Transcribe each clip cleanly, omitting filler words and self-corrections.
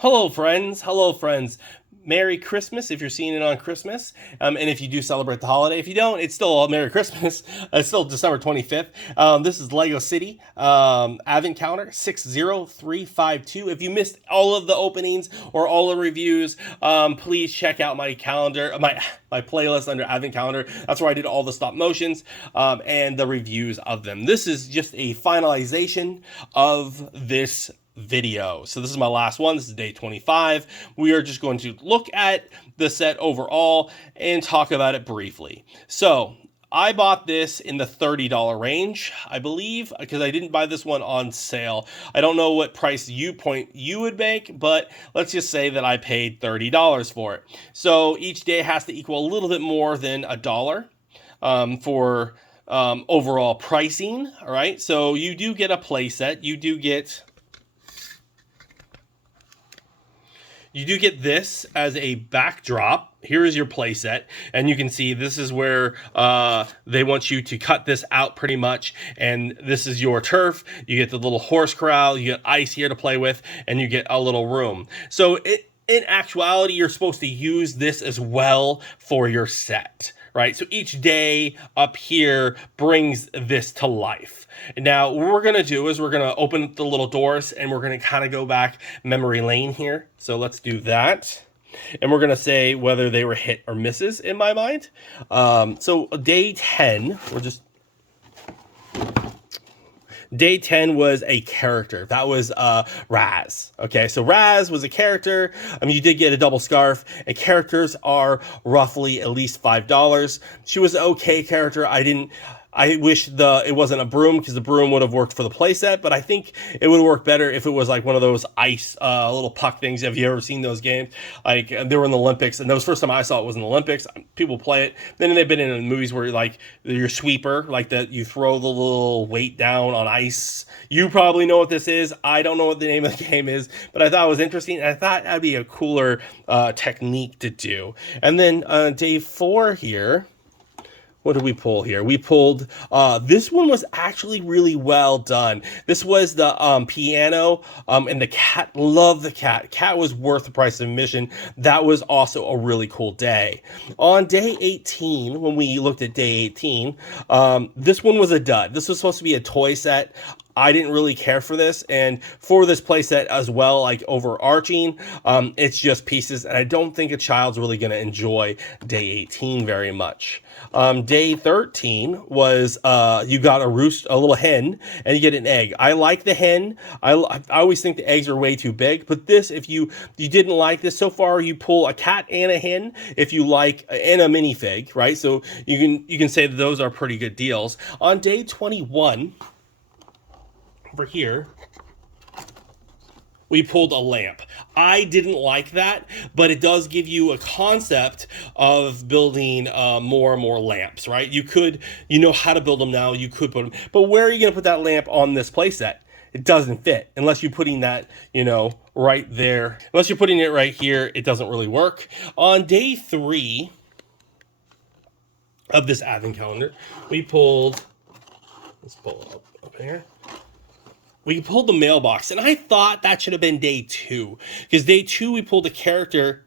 Hello, friends. Hello, friends. Merry Christmas if you're seeing it on Christmas. And if you do celebrate the holiday, if you don't, it's still Merry Christmas. It's still December 25th. This is Lego City Advent Calendar 60352. If you missed all of the openings or all the reviews, please check out my calendar, my playlist under Advent Calendar. That's where I did all the stop motions and the reviews of them. This is just a finalization of this video. So this is my last one. This is day 25. We are just going to look at the set overall and talk about it briefly. So I bought this in the $30 range, I believe, because I didn't buy this one on sale. I don't know what price you would make, but let's just say that I paid $30 for it. So each day has to equal a little bit more than $1 for overall pricing. All right. So you do get a play set. You do get this as a backdrop. Here is your playset, and you can see this is where they want you to cut this out pretty much, and this is your turf. You get the little horse corral, you get ice here to play with, and you get a little room. So in actuality, you're supposed to use this as well for your set, right? So each day up here brings this to life. Now, what we're going to do is we're going to open the little doors and we're going to kind of go back memory lane here. So let's do that. And we're going to say whether they were hit or misses in my mind. So day 10, Day 10 was a character. That was Raz. Okay, so Raz was a character. I mean, you did get a double scarf, and characters are roughly at least $5. She was an okay character. I wish it wasn't a broom, because the broom would have worked for the playset, but I think it would work better if it was like one of those ice little puck things. Have you ever seen those games? Like they were in the Olympics, and that was the first time I saw it was in the Olympics. People play it. Then they've been in movies where like your sweeper, like that you throw the little weight down on ice. You probably know what this is. I don't know what the name of the game is, but I thought it was interesting, and I thought that'd be a cooler technique to do. And then day 4 here. What did we pull here? We pulled, this one was actually really well done. This was the piano, and the cat. Love the cat. Cat was worth the price of admission. That was also a really cool day. On day 18, when we looked at day 18, this one was a dud. This was supposed to be a toy set. I didn't really care for this, and for this playset as well, like overarching, it's just pieces, and I don't think a child's really going to enjoy day 18 very much. Day 13 was you got a little hen, and you get an egg. I like the hen. I always think the eggs are way too big, but this, if you didn't like this so far, you pull a cat and a hen. If you like, and a minifig, right? So you can say that those are pretty good deals. On day 21. Over here, we pulled a lamp. I didn't like that, but it does give you a concept of building more and more lamps, right? You know how to build them now. You could put them, but where are you going to put that lamp on this playset? It doesn't fit unless you're putting that, right there. Unless you're putting it right here, it doesn't really work. On day 3 of this advent calendar, we pulled. Let's pull it up here. We pulled the mailbox, and I thought that should have been day 2, because day 2 we pulled a character.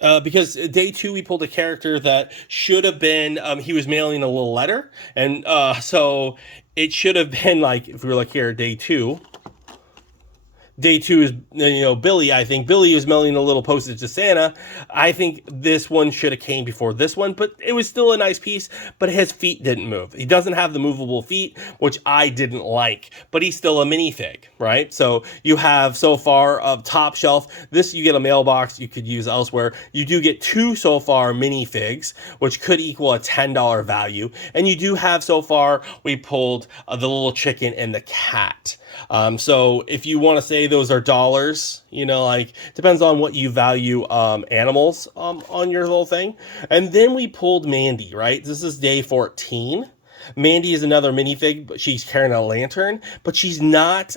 Because day 2 we pulled a character that should have been he was mailing a little letter, and so it should have been like, if we were like here, day 2. Day 2 is, Billy. I think Billy is mailing a little postage to Santa. I think this one should have came before this one, but it was still a nice piece, but his feet didn't move. He doesn't have the movable feet, which I didn't like, but he's still a minifig, right? So you have so far of top shelf. This, you get a mailbox you could use elsewhere. You do get 2 so far minifigs, which could equal a $10 value. And you do have so far, we pulled the little chicken and the cat. So if you want to say those are dollars, depends on what you value animals on your little thing. And then we pulled Mandy, right? This is day 14. Mandy is another minifig, but she's carrying a lantern, but she's not,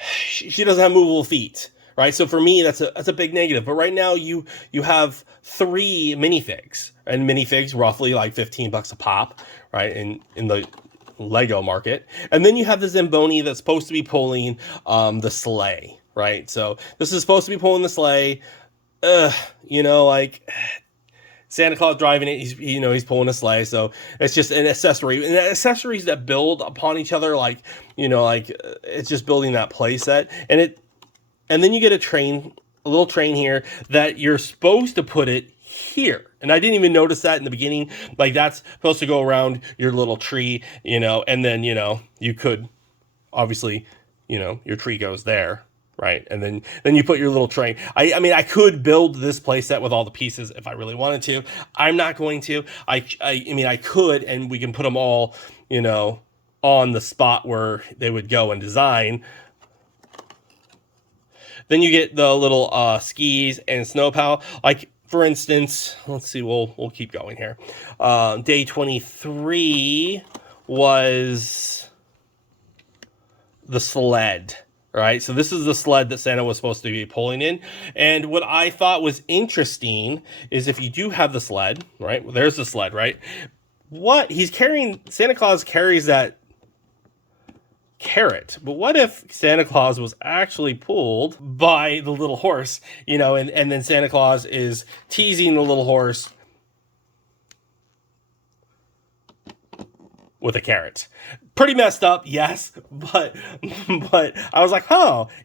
she doesn't have movable feet, right? So for me, that's a big negative. But right now you have 3 minifigs, and minifigs roughly like $15 a pop, right? In the Lego Market. And then you have the Zamboni that's supposed to be pulling the sleigh, right? So this is supposed to be pulling the sleigh. You know, like Santa Claus driving it, he's pulling a sleigh, so it's just an accessory. And accessories that build upon each other, like, it's just building that play set. And then you get a little train here that you're supposed to put it here. And I didn't even notice that in the beginning. Like, that's supposed to go around your little tree, and then, you could obviously, your tree goes there. Right. And then you put your little train. I mean, I could build this playset with all the pieces if I really wanted to. I'm not going to. I mean, I could, and we can put them all, on the spot where they would go and design. Then you get the little skis and snow pal. Like, for instance, let's see, we'll keep going here. Day 23 was the sled. Right, so this is the sled that Santa was supposed to be pulling in. And what I thought was interesting is if you do have the sled, right? Well, there's the sled, right? Santa Claus carries that carrot. But what if Santa Claus was actually pulled by the little horse, and then Santa Claus is teasing the little horse with a carrot. Pretty messed up, yes, but I was like,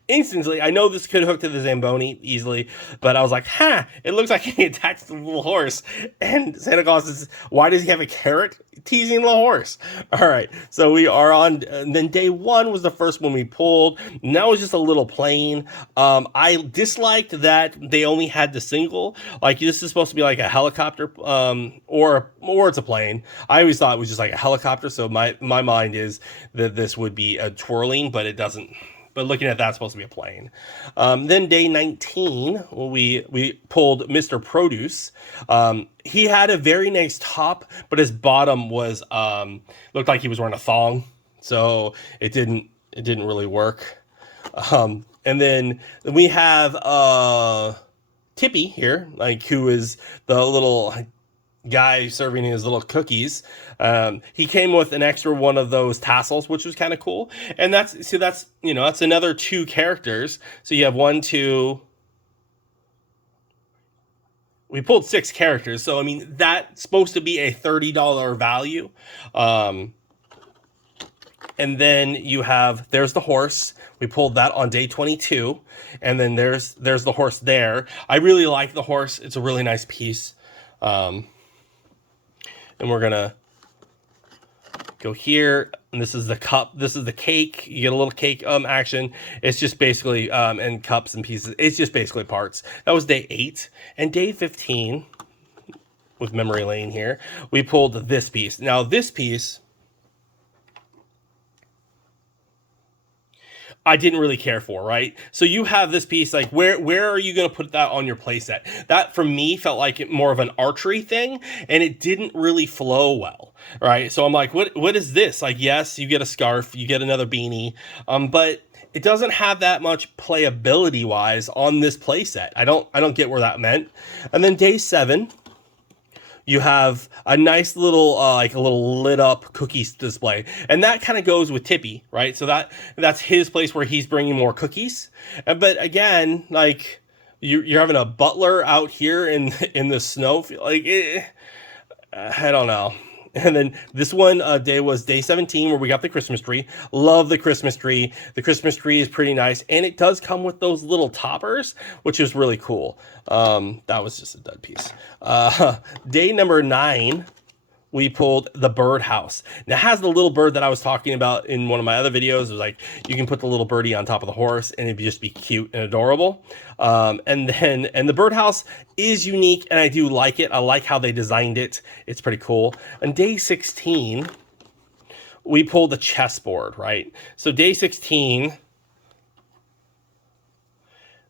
instantly, I know this could hook to the Zamboni easily, but I was like, it looks like he attached the little horse, and Santa Claus is, why does he have a carrot? Teasing the horse. All right, so we are on, and then day 1 was the first one we pulled, and that was just a little plain. I disliked that they only had the single, like, this is supposed to be like a helicopter, or it's a plane. I always thought it was just like a helicopter, so my mind is that this would be a twirling, but it doesn't. But looking at that, it's supposed to be a plane. Then day 19, we pulled Mr. Produce. He had a very nice top, but his bottom was looked like he was wearing a thong, so it didn't really work. And then we have Tippy here, like, who is the little guy serving his little cookies. He came with an extra one of those tassels, which was kind of cool. And that's another 2 characters. So you have 1, 2. We pulled 6 characters. So, I mean, that's supposed to be a $30 value. And then there's the horse. We pulled that on day 22. And then there's the horse there. I really like the horse. It's a really nice piece. And we're gonna go here, and this is the cup. This is the cake. You get a little cake action. It's just basically and cups and pieces. It's just basically parts. That was day 8, and day 15 with memory lane here. We pulled this piece. Now this piece, I didn't really care for, right? So you have this piece, like, where are you going to put that on your playset? That, for me, felt like more of an archery thing, and it didn't really flow well, right? So I'm like, what is this? Like, yes, you get a scarf, you get another beanie, but it doesn't have that much playability-wise on this playset. I don't get where that meant. And then day 7, you have a nice little, like a little lit up cookies display. And that kind of goes with Tippy, right? So that's his place where he's bringing more cookies. But again, like, you're having a butler out here in the snow. Like, I don't know. And then this one day was day 17, where we got the Christmas tree. Love the Christmas tree. The Christmas tree is pretty nice. And it does come with those little toppers, which is really cool. That was just a dud piece. Day number 9, we pulled the birdhouse. Now, it has the little bird that I was talking about in one of my other videos. It was like, you can put the little birdie on top of the horse, and it'd just be cute and adorable. And the birdhouse is unique, and I do like it. I like how they designed it. It's pretty cool. And day 16, we pulled the chessboard, right? So day 16,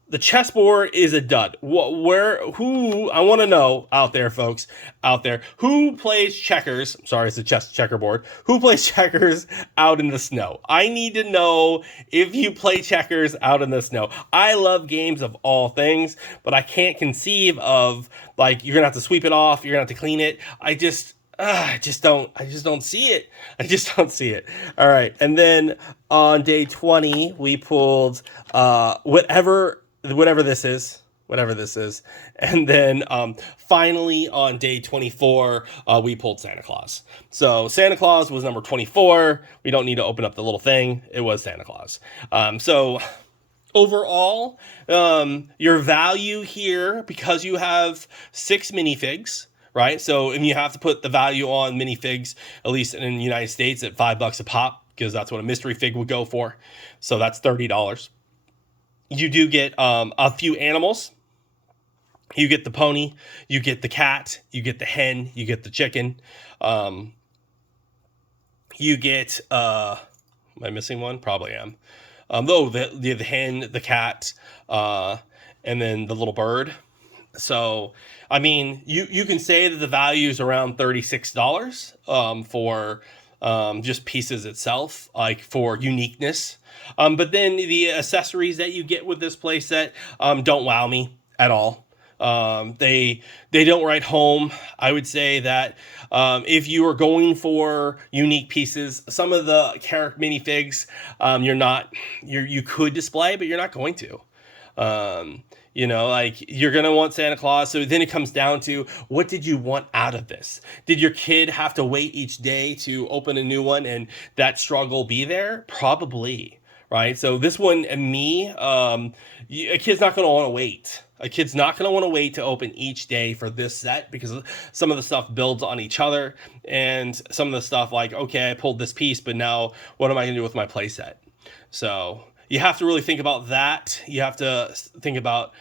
the chessboard is a dud. Who, I want to know out there, folks, who plays checkers? Sorry, it's a checkerboard. Who plays checkers out in the snow? I need to know if you play checkers out in the snow. I love games of all things, but I can't conceive of, like, you're going to have to sweep it off, you're going to have to clean it. I just don't see it. I just don't see it. All right. And then on day 20, we pulled whatever this is. Whatever this is. And then finally on day 24, we pulled Santa Claus. So Santa Claus was number 24. We don't need to open up the little thing. It was Santa Claus. So overall, your value here, because you have 6 minifigs, right? So, and you have to put the value on minifigs, at least in the United States, at $5 a pop, because that's what a mystery fig would go for. So that's $30. You do get a few animals. You get the pony, you get the cat, you get the hen, you get the chicken. You get, am I missing one? Probably am. Though the hen, the cat, and then the little bird. So, I mean, you can say that the value is around $36 for just pieces itself, like for uniqueness. But then the accessories that you get with this playset don't wow me at all. They don't write home. I would say that if you are going for unique pieces, some of the character minifigs you could display, but you're not going to. Like you're going to want Santa Claus. So then it comes down to, what did you want out of this? Did your kid have to wait each day to open a new one and that struggle be there? Probably. Right. So this one and me, a kid's not going to want to wait. A kid's not going to want to wait to open each day for this set, because some of the stuff builds on each other, and some of the stuff like, okay, I pulled this piece, but now what am I going to do with my play set? So you have to really think about that. You have to think about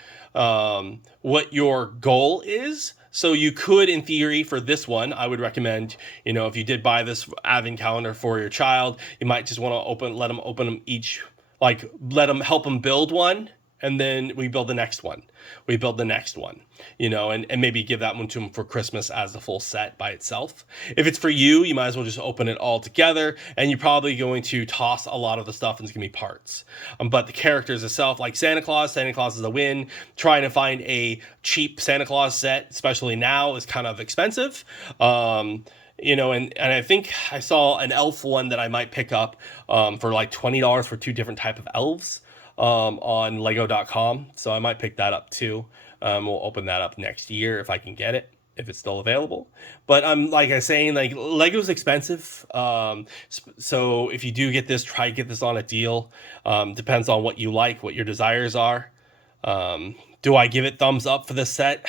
what your goal is. So you could, in theory, for this one, I would recommend, if you did buy this advent calendar for your child, you might just want to let them open them each, like let them help them build one. And then we build the next one. We build the next one, and maybe give that one to them for Christmas as a full set by itself. If it's for you, you might as well just open it all together, and you're probably going to toss a lot of the stuff, and it's going to be parts. But the characters itself, like Santa Claus is a win. Trying to find a cheap Santa Claus set, especially now, is kind of expensive. And I think I saw an elf one that I might pick up for like $20 for 2 different type of elves. On lego.com. So I might pick that up too. We'll open that up next year if I can get it, if it's still available. But like I was saying, like Lego's expensive. So if you do get this, try to get this on a deal. Depends on what you like, what your desires are. Do I give it thumbs up for this set?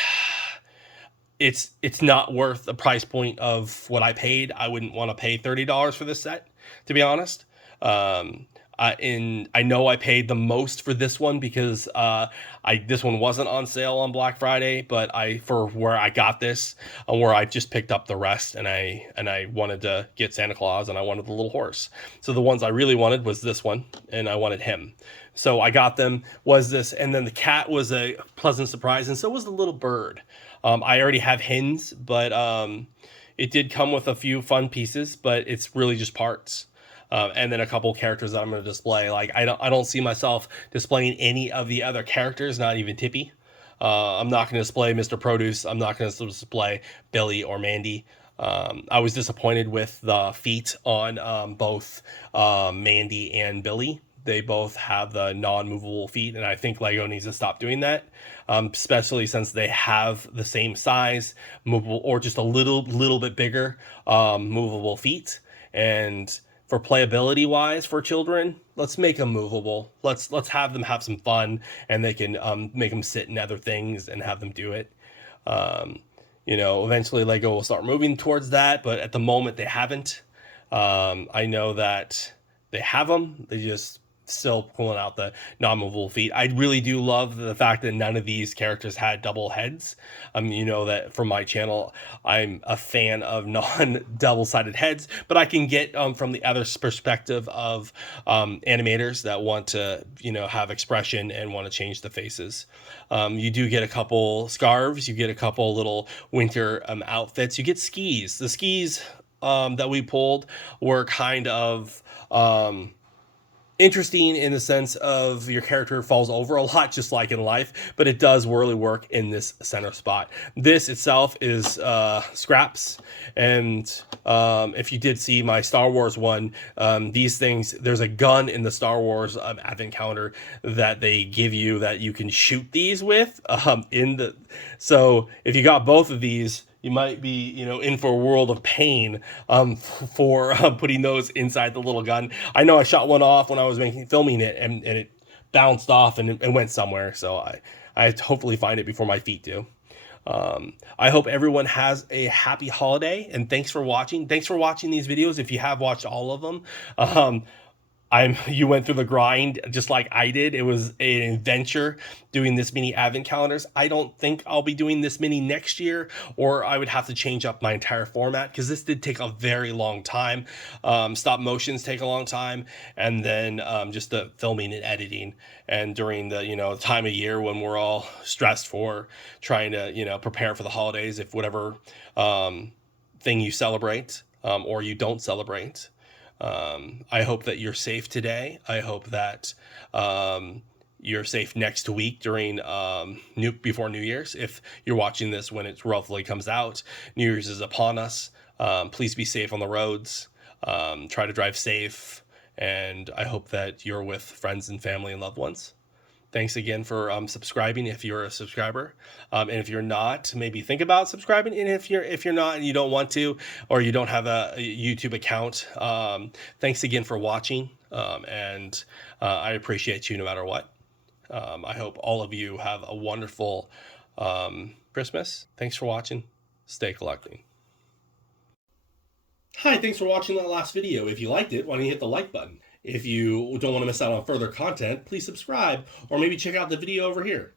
It's not worth the price point of what I paid. I wouldn't want to pay $30 for this set, to be honest. I know I paid the most for this one because this one wasn't on sale on Black Friday, but for where I got this, where I just picked up the rest, and I wanted to get Santa Claus, and I wanted the little horse. So the ones I really wanted was this one, and I wanted him. So I got them, was this, and then the cat was a pleasant surprise, and so was the little bird. I already have hens, but it did come with a few fun pieces, but it's really just parts. And then a couple characters that I'm going to display. Like I don't see myself displaying any of the other characters, not even Tippy. I'm not going to display Mr. Produce. I'm not going to display Billy or Mandy. I was disappointed with the feet on both Mandy and Billy. They both have the non-movable feet, and I think Lego needs to stop doing that, especially since they have the same size, movable, or just a little bit bigger movable feet. And for playability wise for children, let's make them movable. Let's have them have some fun, and they can make them sit in other things and have them do it. Eventually Lego will start moving towards that, but at the moment they haven't. I know that they have them. They just still pulling out the non-movable feet. I really do love the fact that none of these characters had double heads. That from my channel, I'm a fan of non-double-sided heads, but I can get from the other perspective of animators that want to, have expression and want to change the faces. You do get a couple scarves. You get a couple little winter outfits. You get skis. The skis that we pulled were kind of interesting in the sense of your character falls over a lot, just like in life, but it does really work in this center spot. This itself is scraps, and if you did see my Star Wars one, these things, there's a gun in the Star Wars advent calendar that they give you that you can shoot these with so if you got both of these, you might be, in for a world of pain for putting those inside the little gun. I know I shot one off when I was filming it, and it bounced off and went somewhere. So I hopefully find it before my feet do. I hope everyone has a happy holiday, and thanks for watching. Thanks for watching these videos. If you have watched all of them, you went through the grind just like I did. It was an adventure doing this many advent calendars. I don't think I'll be doing this many next year, or I would have to change up my entire format, because this did take a very long time. Stop motions take a long time, and then just the filming and editing, and during the time of year when we're all stressed for trying to prepare for the holidays, if whatever thing you celebrate or you don't celebrate. I hope that you're safe today. I hope that you're safe next week during before New Year's. If you're watching this when it roughly comes out, New Year's is upon us. Please be safe on the roads. Try to drive safe. And I hope that you're with friends and family and loved ones. Thanks again for subscribing if you're a subscriber, and if you're not, maybe think about subscribing. And if you're not and you don't want to, or you don't have a YouTube account, thanks again for watching, and I appreciate you no matter what. I hope all of you have a wonderful Christmas. Thanks for watching. Stay collecting. Hi, thanks for watching that last video. If you liked it, why don't you hit the like button? If you don't want to miss out on further content, please subscribe, or maybe check out the video over here.